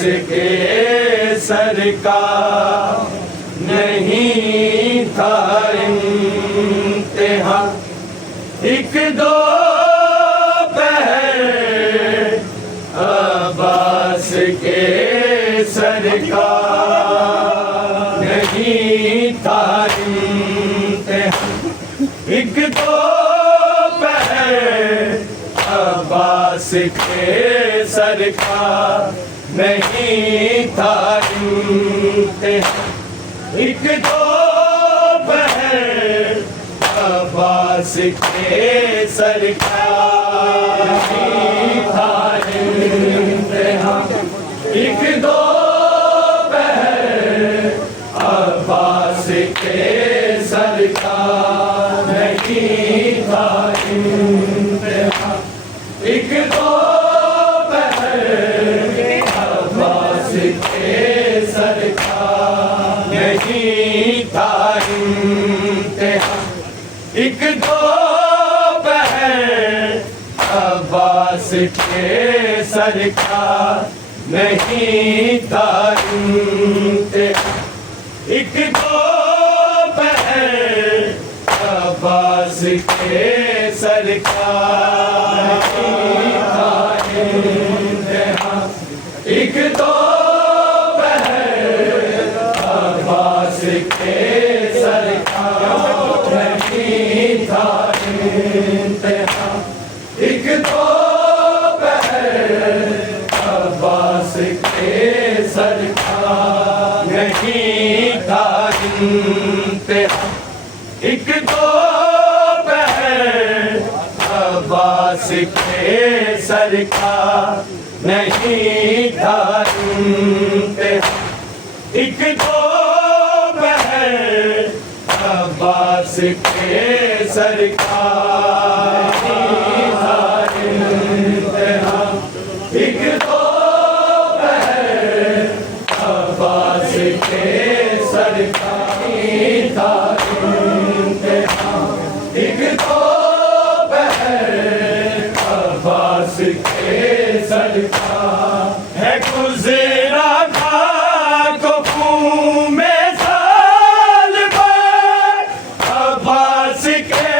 के सर का नहीं था इम्तिहान। एक दो पहर अब्बास के सर का नहीं था इम्तिहान। एक दो पहर अब्बास के सर का नहीं था इम्तिहान। एक दो पहर अब्बास के सर का नहीं था इम्तिहान। एक दो पहर अब्बास के सर का नहीं था इम्तिहान। एक दो पहर अब्बास के सर का नहीं था इम्तिहान। एक दो पहर अब्बास के सर का नहीं था इम्तिहान। एक दो पहर अब्बास के सर का नहीं था इम्तिहान। एक दो पहर अब्बास के सर का नहीं था इम्तिहान। एक दो पहर अब्बास के सर का नहीं था इम्तिहान। एक दो पहर अब्बास के सर का नहीं था इम्तिहान। एक दो पहर अब्बास के सर का नहीं था इम्तिहान। एक दो पहर अब्बास के सर का नहीं था इम्तिहान। एक दो पहर अब्बास के सर का है गुज़रा खाको खून में साल भर। अब्बास के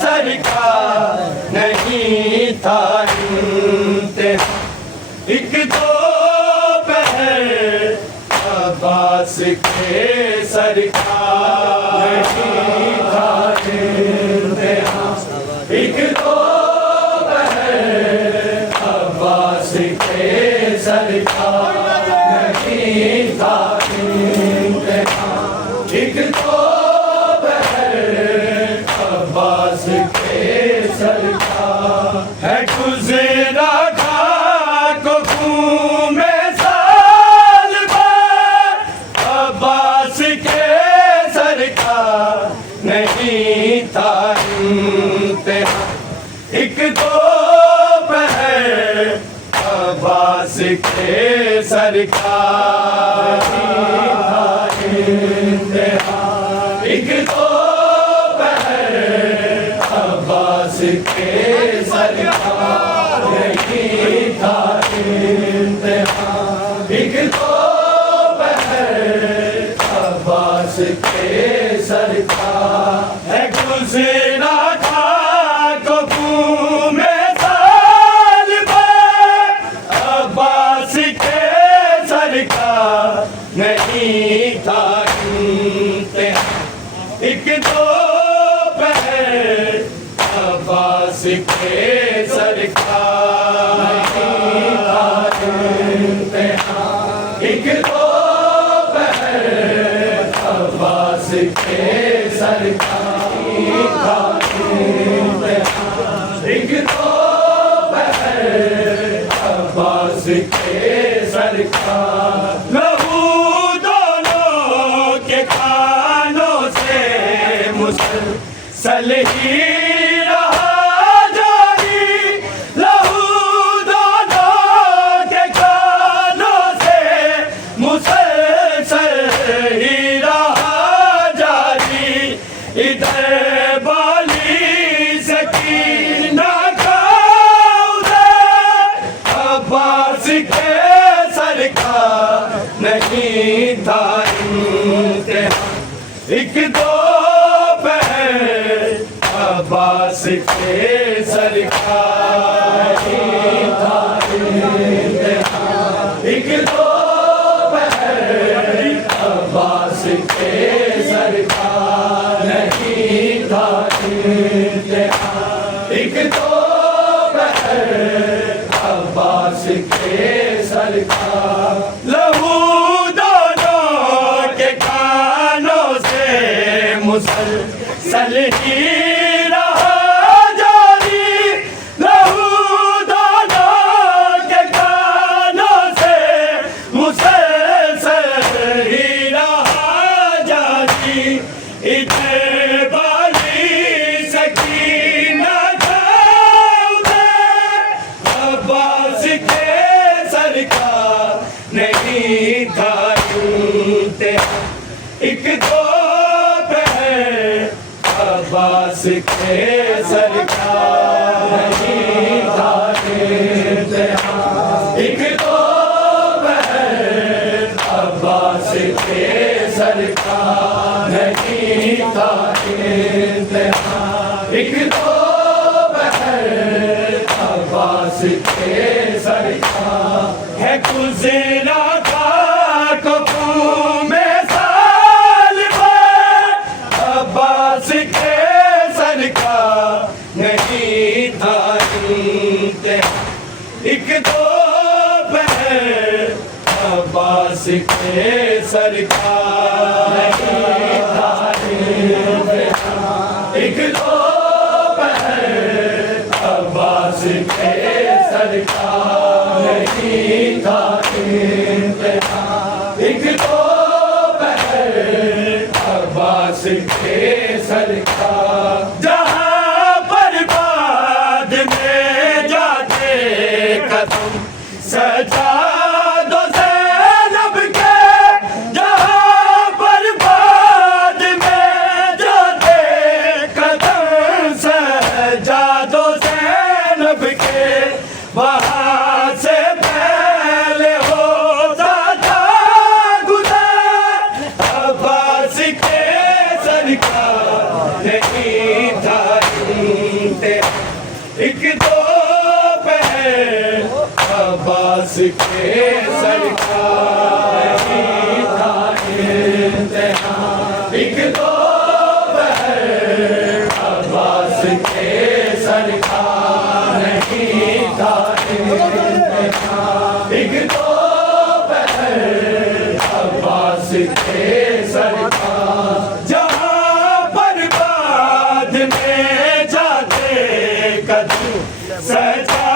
सर का नहीं था इम्तिहान। एक दो पहर अब्बास के सर का नहीं था इम्तिहान। एक दो पहर अब्बास के सर का नहीं था इम्तिहान। एक दो पहर अब्बास के सर का है गुज़रा खाको खून में साल भर। अब्बास के सर का नहीं था इम्तिहान। एक दो पहर अब्बास के सर का नहीं था इम्तिहान। एक दो पहर अब्बास के सर का नहीं था इम्तिहान। एक दो पहर अब्बास के सर का है गुज़रा खाको खून में साल भर। अब्बास के सर का नहीं था इम्तिहान। एक दो पहर अब्बास के सर का नहीं था इम्तिहान। एक दो पहर अब्बास के सर का नहीं था इम्तिहान। एक दो पहर अब्बास के सर का लहू दोनों के कानों से मुसलसल ही रहा जारी। लहू दोनों के कानों से मुसलसल ही रहा जारी। इधर बाली सकीना का उधर अब्बास के सर का दो पहर अब्बास के सरकार एक दो पहर अब्बास के सरकार नहीं था एक दो पहर अब्बास के सरकार लहू दोनों के कानों से मुसलसल ही रहा जारी लहू दोनों के कानों से मुसलसल ही रहा जारी इधर बाली सकीना अब्बास के सरकार नहीं था एक दो पहर अब्बास के सरकार नहीं था एक दो पहर अब्बास के सरकार नहीं था एक दो पहर अब्बास के सरकार है गुज़रा था में साल भर अब्बास के सरकार नहीं था एक दो पहर अब्बास के सरकार नहीं था एक दो पहर अब्बास के सरकार नहीं था एक दो पहर अब्बास के सरकार जहाँ बर्बाद में जाते कदम सजा दो ज़ैनब के जहाँ बर्बाद में जाते कदम सजा दो ज़ैनब के वहाँ से पहले होता था गुज़र अब्बास के सरकार नहीं था एक दो पहर अब्बास के सरकार नहीं था एक दो पहर अब्बास के सरकार नहीं था एक दो पहर अब्बास के सरकार जहाँ बर्बाद में जाते कदम सजा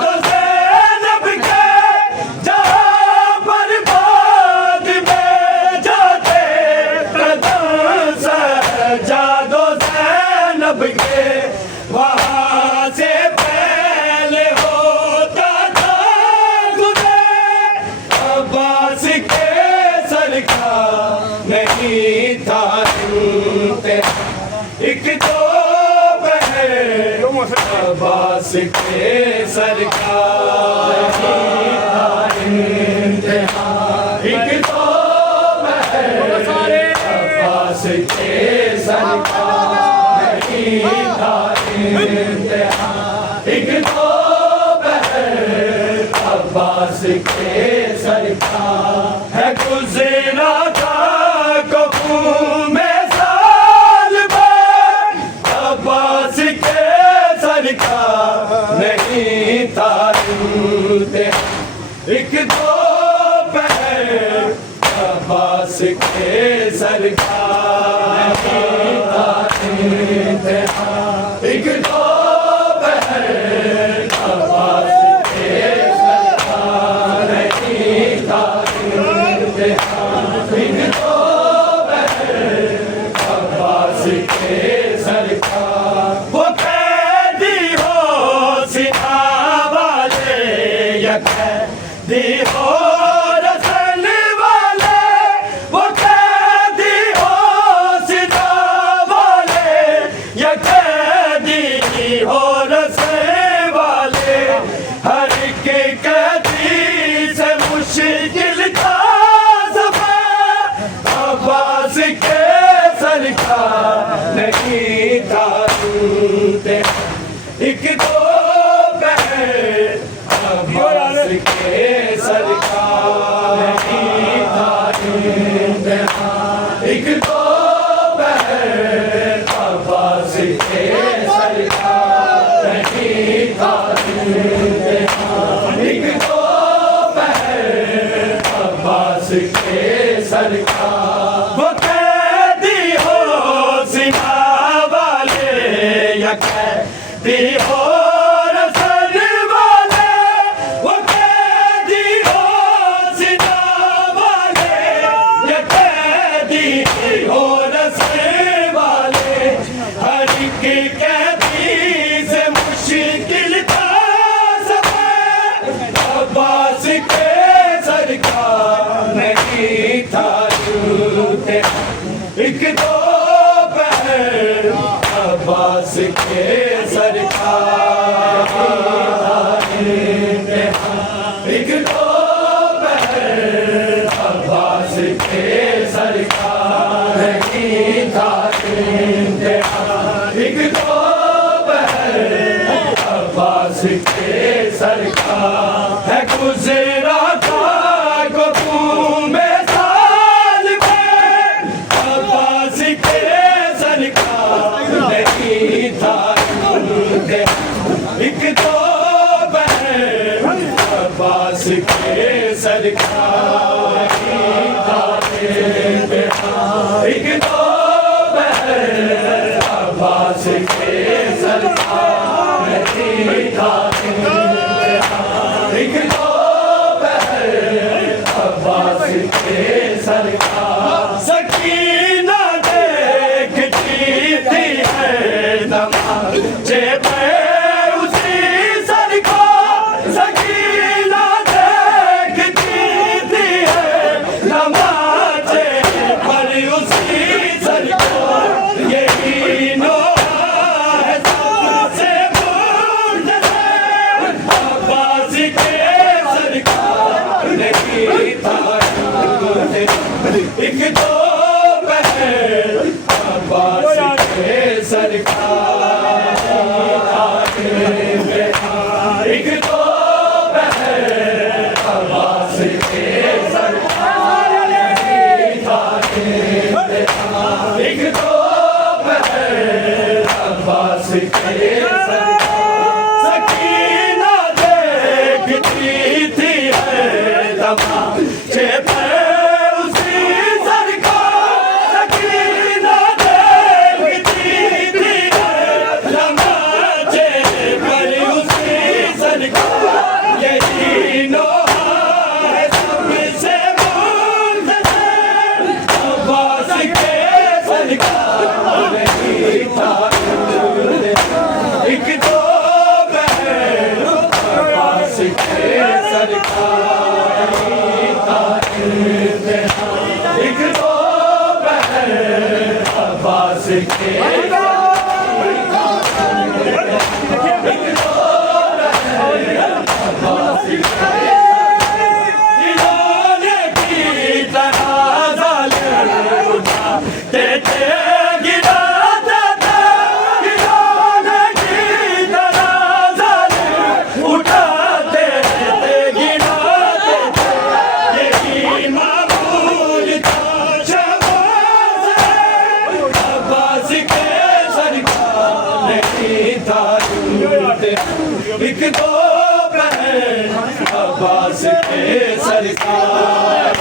दो ज़ैनब के जहाँ बर्बाद में जाते कदम सजा दो ज़ैनब के वहाँ से पहले होता था गुज़र अब्बास के सरकार नहीं था एक दो पहर अब्बास के सरकार नहीं था एक दो पहर अब्बास के सरकार नहीं था एक दो पहर अब्बास के सरकार है गुज़रा था कबू में साल भर अब्बास के सरकार नहीं था एक दो पहर अब्बास के सरकार नहीं था एक दो पहर अब्बास के सरकार नहीं था एक दो पहर अब्बास के सरकार वो कैदी हो सिना वाले या कैदी हो रसल वाले वो कैदी हो सिना वाले या कैदी हो रसल वाले हर एक कैदी से मुश्किल था सफर अब्बास के अब्बास के सरकार नहीं था इम्तिहान एक दो पहर अब्बास के सरकार नहीं था इम्तिहान एक दो पहर अब्बास के सरकार वो कैदी हो सिना वाले या कैदी हो रसल वाले वो कैदी हो सिना वाले या कैदी हो रसल वाले हर एक कैदी से मुश्किल था सफर अब्बास के सरकार नहीं था झूठे एक दो पहर अब्बास के सरकार एक दो पहर अब्बास के सरकार नहीं था एक दो पहर अब्बास के सरकार है गुजरा था को में साल में अब्बास के सरकार नहीं था एक दो पहर अब्बास के सरकार नहीं था एक दो पहर अब्बास के सरकार नहीं था एक दो पहर अब्बास के सरकार सकीना देखती थी है नमाज़े में उसी सरकार सकीना देखती थी है नमाज़े पर उसी सरकार यही नोहा है सबसे मुर्तज़ा अब्बास के सरकार नहीं था एक दो पहर अब्बास के सरकार एक दो पहर अब्बास के सरकार एक दो पहर अब्बास के सरकार सकीना देखती थी है तमाशे पे एक दो पहर अब्बास के सरकार एक दो पहर अब्बास के एक दो पहर अब्बास के सरकार